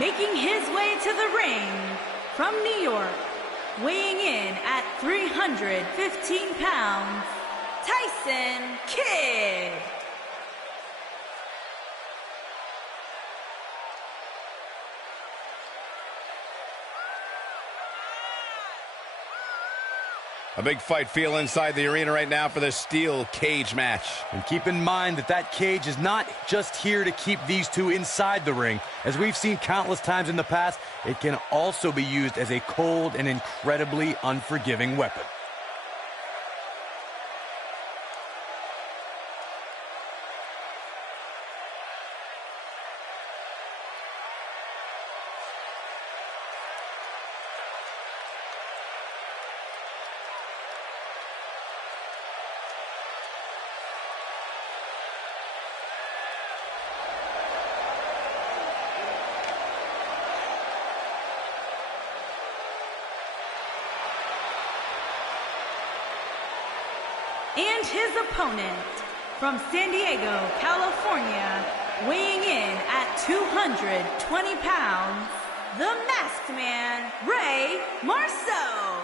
Making his way to the ring from New York, weighing in at 315 pounds, Tyson Kidd. A big fight feel inside the arena right now for this steel cage match. And keep in mind that that cage is not just here to keep these two inside the ring. As we've seen countless times in the past, it can also be used as a cold and incredibly unforgiving weapon. And his opponent, from San Diego, California, weighing in at 220 pounds, the Masked Man, Rey Marceau.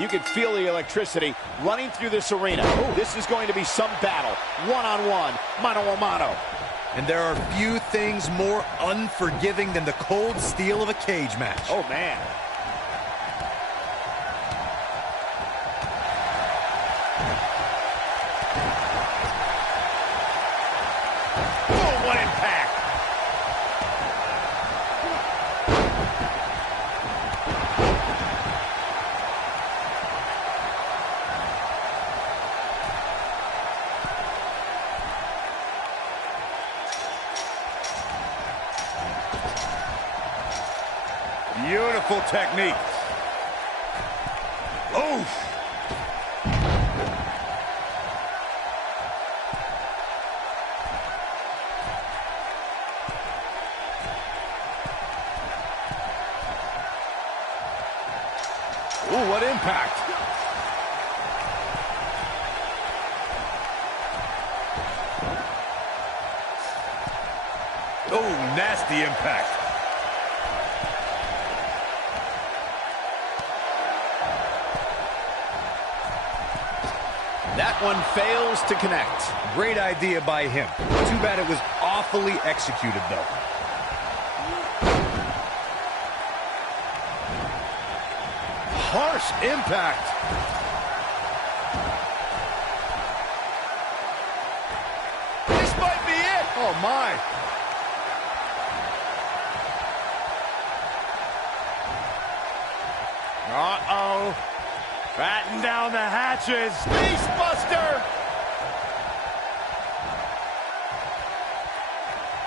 You can feel the electricity running through this arena. Ooh. This is going to be some battle, one-on-one, mano-a-mano. And there are few things more unforgiving than the cold steel of a cage match. Oh, man. Oh, what impact. Beautiful technique. Oof. Ooh, what impact. Oh, nasty impact. That one fails to connect. Great idea by him. Too bad it was awfully executed, though. Harsh impact. This might be it. Oh, my. Uh-oh. Batten down the hatches. Beastbuster!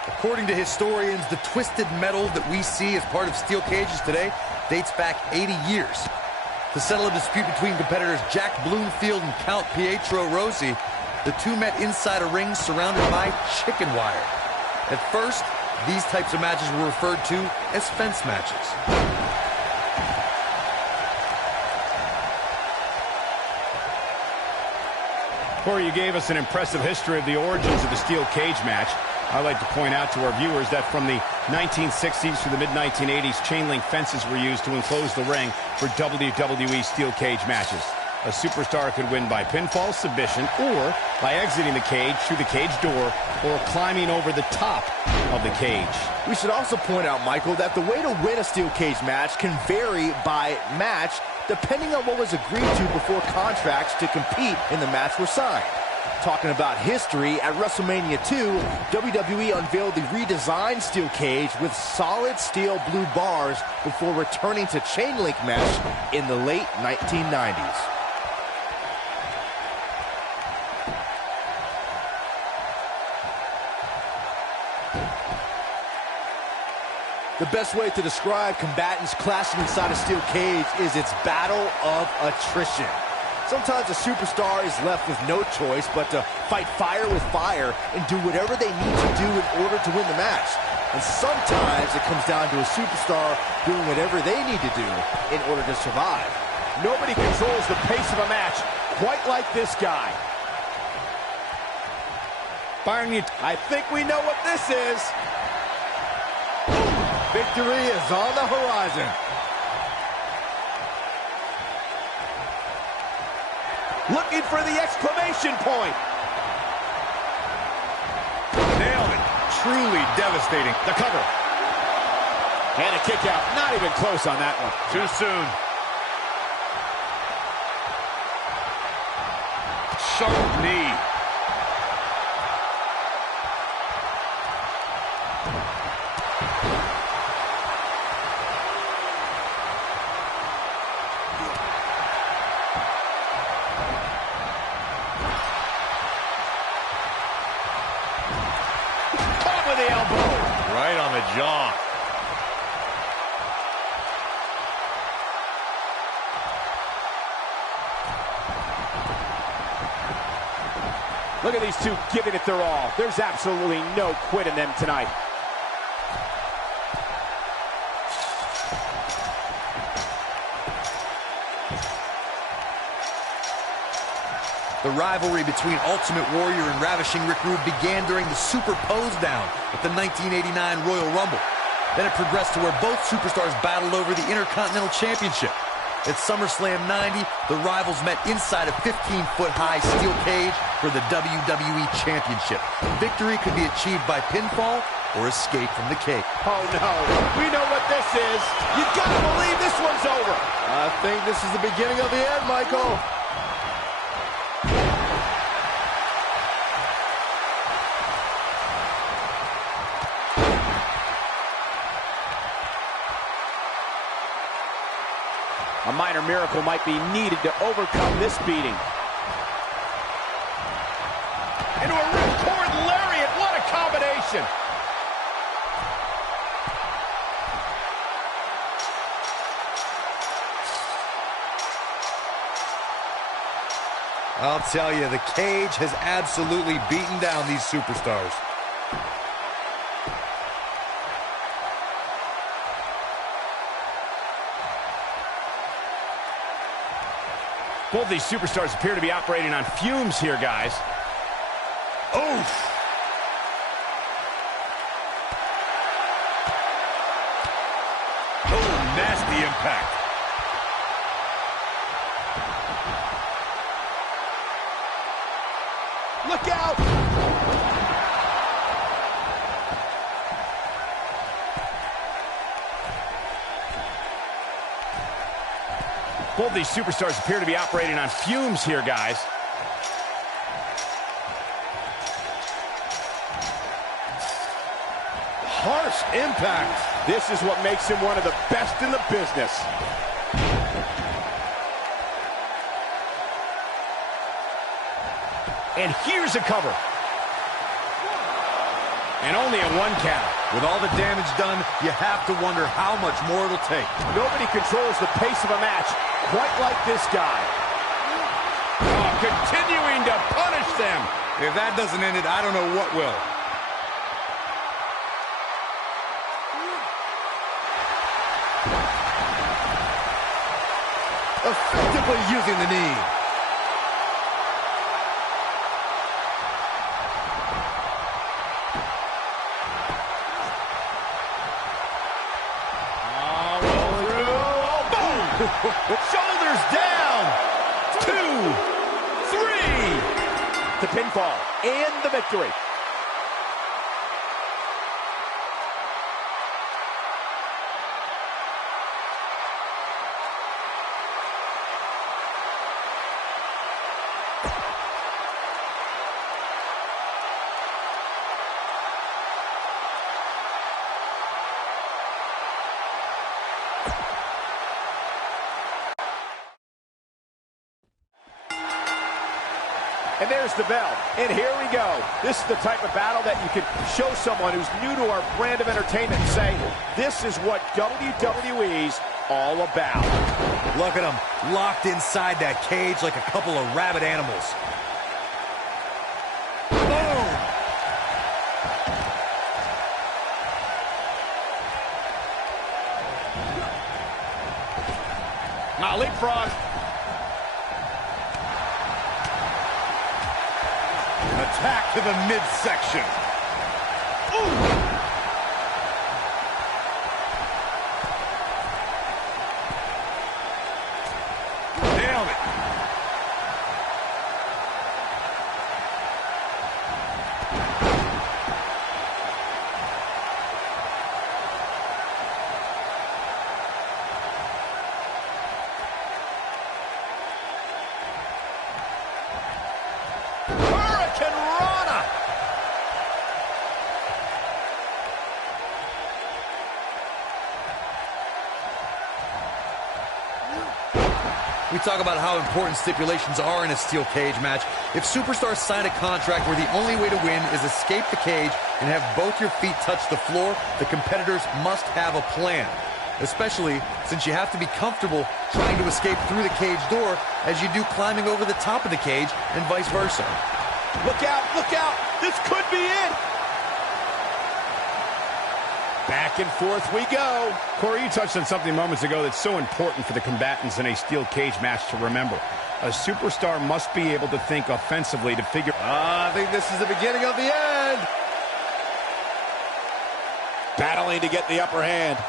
According to historians, the twisted metal that we see as part of steel cages today dates back 80 years. To settle a dispute between competitors Jack Bloomfield and Count Pietro Rossi, the two met inside a ring surrounded by chicken wire. At first, these types of matches were referred to as fence matches. Corey, you gave us an impressive history of the origins of the steel cage match. I'd like to point out to our viewers that from the 1960s to the mid-1980s, chain link fences were used to enclose the ring for WWE steel cage matches. A superstar could win by pinfall, submission, or by exiting the cage through the cage door or climbing over the top of the cage. We should also point out, Michael, that the way to win a steel cage match can vary by match depending on what was agreed to before contracts to compete in the match were signed. Talking about history, at WrestleMania 2, WWE unveiled the redesigned steel cage with solid steel blue bars before returning to chain link mesh in the late 1990s. The best way to describe combatants clashing inside a steel cage is its battle of attrition. Sometimes a superstar is left with no choice but to fight fire with fire and do whatever they need to do in order to win the match. And sometimes it comes down to a superstar doing whatever they need to do in order to survive. Nobody controls the pace of a match quite like this guy. I think we know what this is. Victory is on the horizon. Looking for the exclamation point. Nailed it. Truly devastating. The cover. And a kick out. Not even close on that one. Too soon. Sharp knee. Caught with the elbow. Right on the jaw. Look at these two giving it their all. There's absolutely no quit in them tonight. The rivalry between Ultimate Warrior and Ravishing Rick Rude began during the Super Pose Down at the 1989 Royal Rumble. Then it progressed to where both superstars battled over the Intercontinental Championship. At SummerSlam 90, the rivals met inside a 15-foot-high steel cage for the WWE Championship. Victory could be achieved by pinfall or escape from the cage. Oh, no. We know what this is. You gotta believe this one's over. I think this is the beginning of the end, Michael. A minor miracle might be needed to overcome this beating. Into a ripcord lariat. What a combination. I'll tell you, the cage has absolutely beaten down these superstars. Both these superstars appear to be operating on fumes here, guys. Oof! Oh, nasty impact. Look out! Both these superstars appear to be operating on fumes here, guys. Harsh impact. This is what makes him one of the best in the business. And here's a cover. And only a 1 count. With all the damage done, you have to wonder how much more it'll take. Nobody controls the pace of a match quite like this guy. Oh, continuing to punish them. If that doesn't end it, I don't know what will. Effectively using the knee. Shoulders down. 2, 3. To pinfall and the victory. And there's the bell. And here we go. This is the type of battle that you can show someone who's new to our brand of entertainment and say, this is what WWE's all about. Look at them, locked inside that cage like a couple of rabid animals. Boom! Now leapfrog. Attack to the midsection. Ooh. Nailed it. We talk about how important stipulations are in a steel cage match. If superstars sign a contract where the only way to win is escape the cage and have both your feet touch the floor, the competitors must have a plan. Especially since you have to be comfortable trying to escape through the cage door as you do climbing over the top of the cage and vice versa. Look out, look out. This could be it. Back and forth we go. Corey, you touched on something moments ago that's so important for the combatants in a steel cage match to remember. A superstar must be able to think offensively to figure... I think this is the beginning of the end. Battling to get the upper hand.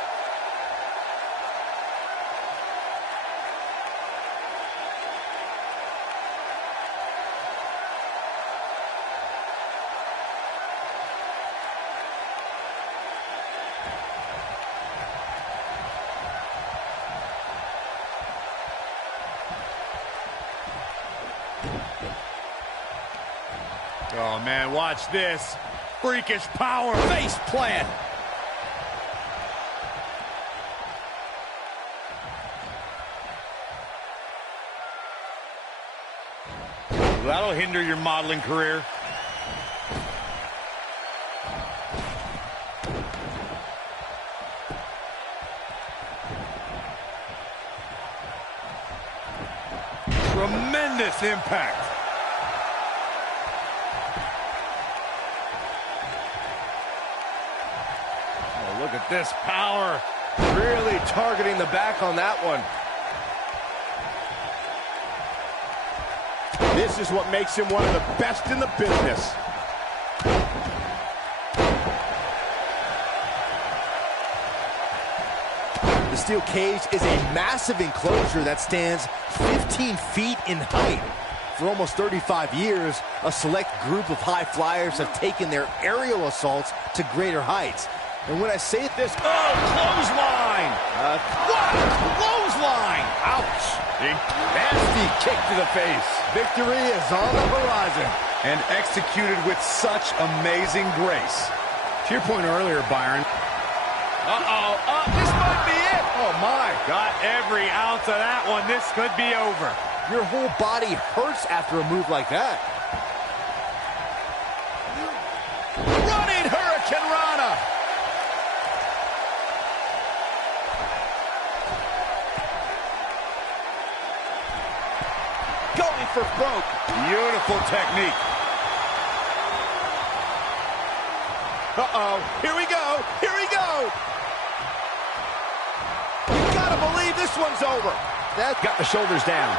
Oh, man, watch this. Freakish power. Face plant. That'll hinder your modeling career. Tremendous impact. Look at this power. Really targeting the back on that one. This is what makes him one of the best in the business. The steel cage is a massive enclosure that stands 15 feet in height. For almost 35 years, a select group of high flyers have taken their aerial assaults to greater heights. And when I say this, Clothesline! what a clothesline! Ouch! A nasty kick to the face. Victory is on the horizon. And executed with such amazing grace. To your point earlier, Byron. This might be it. Oh, my. Got every ounce of that one. This could be over. Your whole body hurts after a move like that. Running Hurricane Rana. Going for broke. Beautiful technique. Here we go. Here we go. You gotta believe this one's over. That got the shoulders down.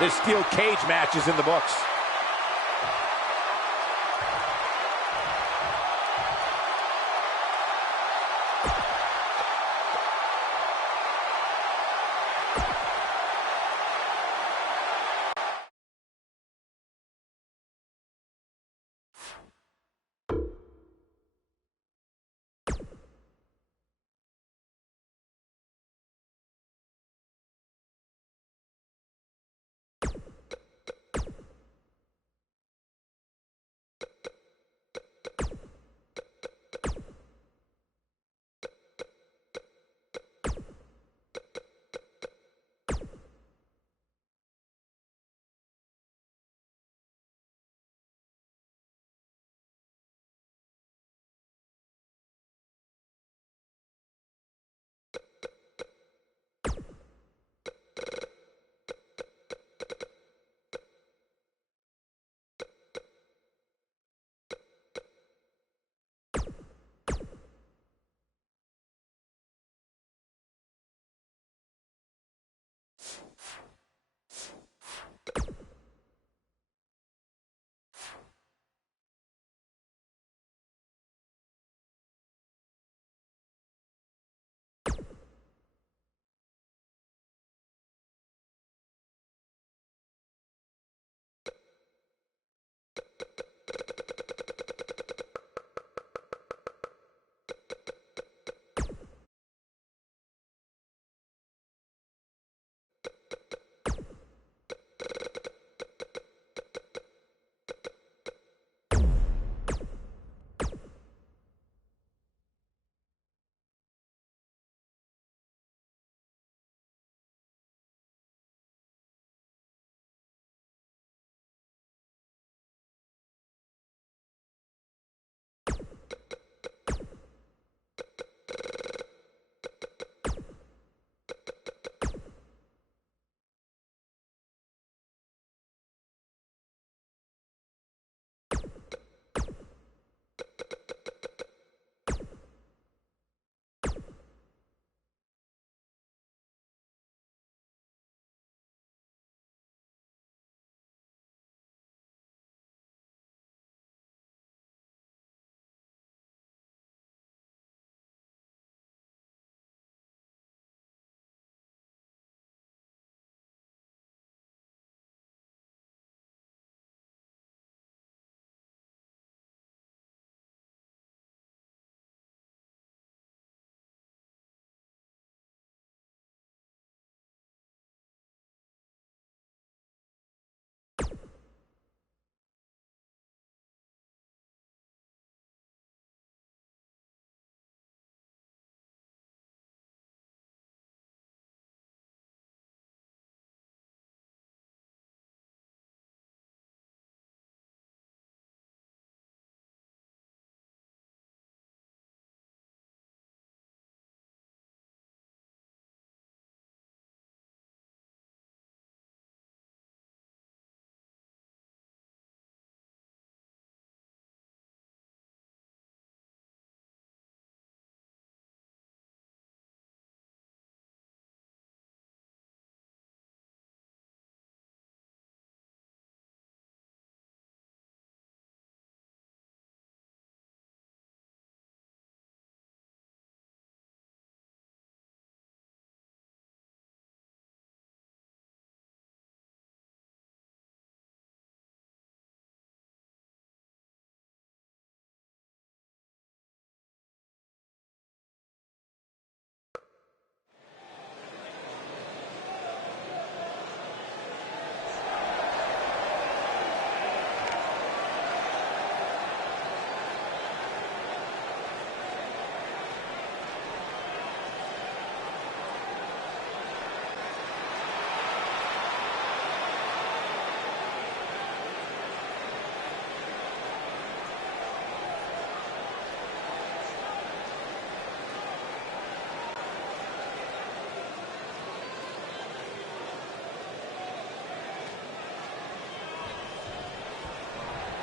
This steel cage match is in the books.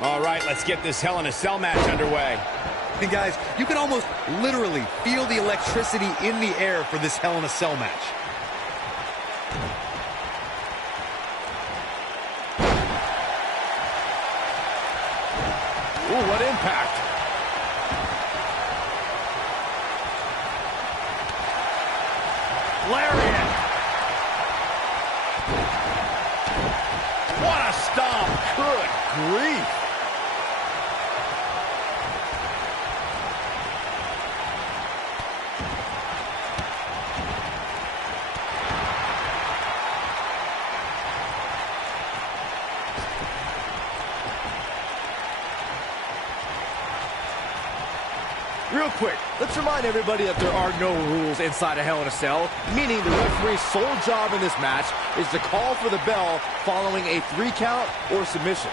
All right, let's get this Hell in a Cell match underway. And guys, you can almost literally feel the electricity in the air for this Hell in a Cell match. Ooh, what impact. Lariat. What a stomp. Good grief. Real quick, let's remind everybody that there are no rules inside a Hell in a Cell, meaning the referee's sole job in this match is to call for the bell following a 3 count or submission.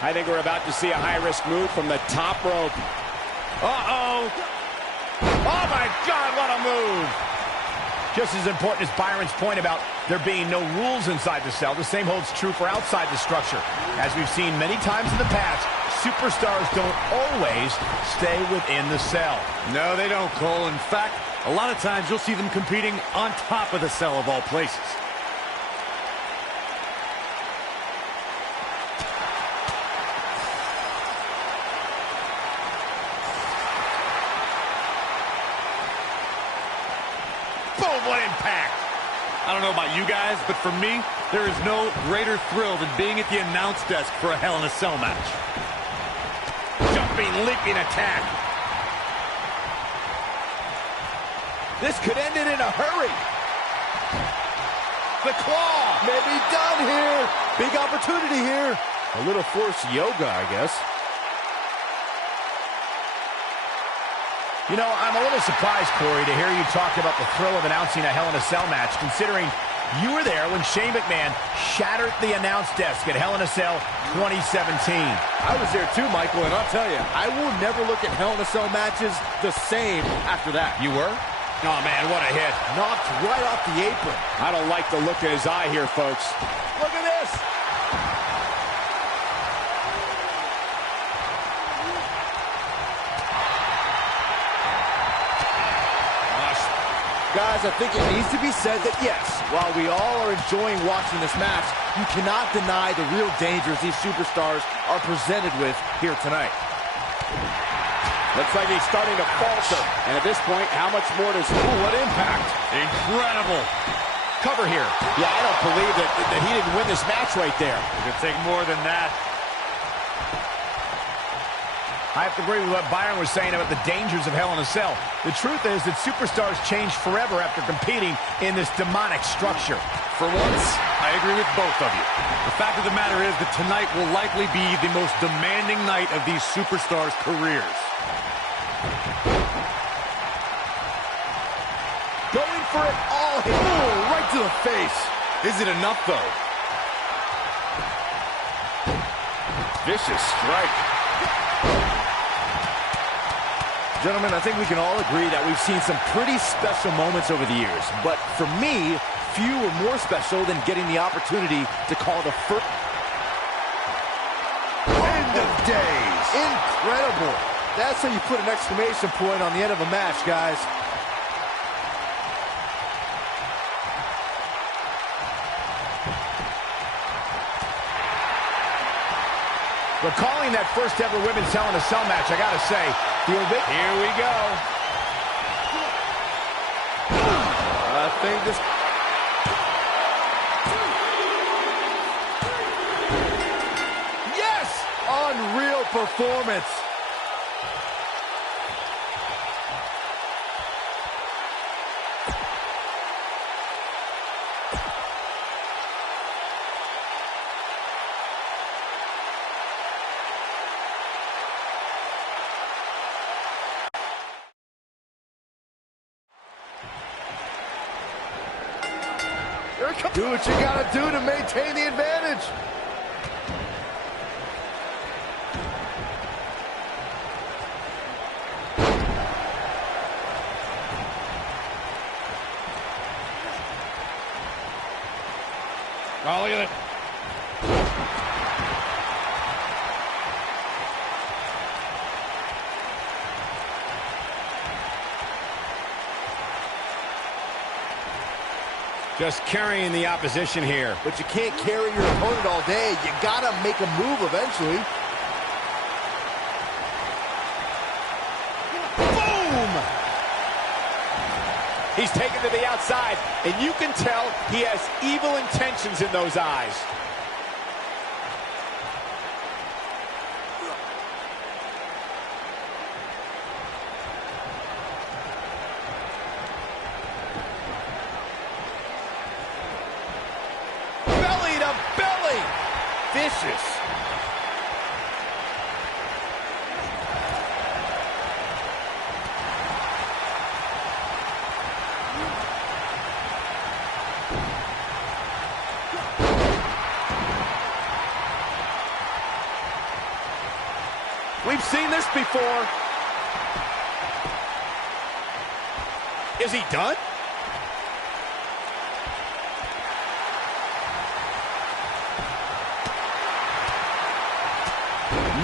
I think we're about to see a high-risk move from the top rope. Uh-oh. Oh, my God, what a move. Just as important as Byron's point about there being no rules inside the cell, the same holds true for outside the structure. As we've seen many times in the past, superstars don't always stay within the cell. No, they don't, Cole. In fact, a lot of times you'll see them competing on top of the cell of all places. Boom, what impact. I don't know about you guys, but for me, there is no greater thrill than being at the announce desk for a Hell in a Cell match. Jumping, leaping attack. This could end it in a hurry. The claw. Maybe done here. Big opportunity here. A little forced yoga, I guess. You know, I'm a little surprised, Corey, to hear you talk about the thrill of announcing a Hell in a Cell match, considering you were there when Shane McMahon shattered the announce desk at Hell in a Cell 2017. I was there too, Michael, and I'll tell you, I will never look at Hell in a Cell matches the same after that. You were? Oh, man, what a hit. Knocked right off the apron. I don't like the look in his eye here, folks. Look at this. Guys, I think it needs to be said that, yes, while we all are enjoying watching this match, you cannot deny the real dangers these superstars are presented with here tonight. Looks like he's starting to falter. And at this point, how much more does... Ooh, what impact. Incredible. Cover here. Yeah, I don't believe that he didn't win this match right there. It could take more than that. I have to agree with what Byron was saying about the dangers of Hell in a Cell. The truth is that superstars change forever after competing in this demonic structure. For once, I agree with both of you. The fact of the matter is that tonight will likely be the most demanding night of these superstars' careers. Going for it all here. Ooh, right to the face. Is it enough, though? Vicious strike. Gentlemen, I think we can all agree that we've seen some pretty special moments over the years. But for me, few were more special than getting the opportunity to call the first... End of days. Incredible. That's how you put an exclamation point on the end of a match, guys. Recalling that first ever women's Hell in a Cell match, I gotta say, here we go. I think this... Yes! Unreal performance. Do what you gotta do to maintain the advantage. Oh, look at it. Just carrying the opposition here. But you can't carry your opponent all day. You gotta make a move eventually. Boom! He's taken to the outside, and you can tell he has evil intentions in those eyes. Vicious. We've seen this before. Is he done?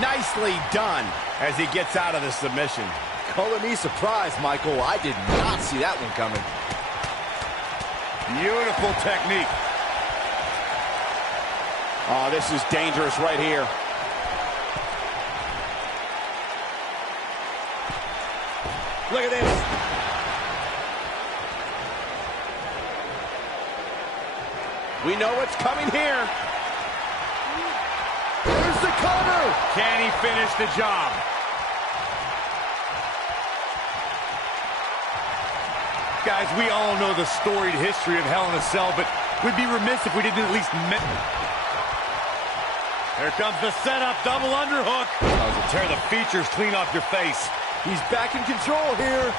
Nicely done as he gets out of the submission. Color me surprised, Michael. I did not see that one coming. Beautiful technique. Oh, this is dangerous right here. Look at this. We know what's coming here. There's the cover. Can he finish the job? Guys, we all know the storied history of Hell in a Cell, but we'd be remiss if we didn't at least mention. Here comes the setup, double underhook. To tear the features clean off your face. He's back in control here.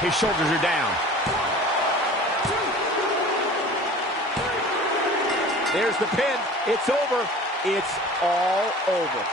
His shoulders are down. There's the pin. It's over. It's all over.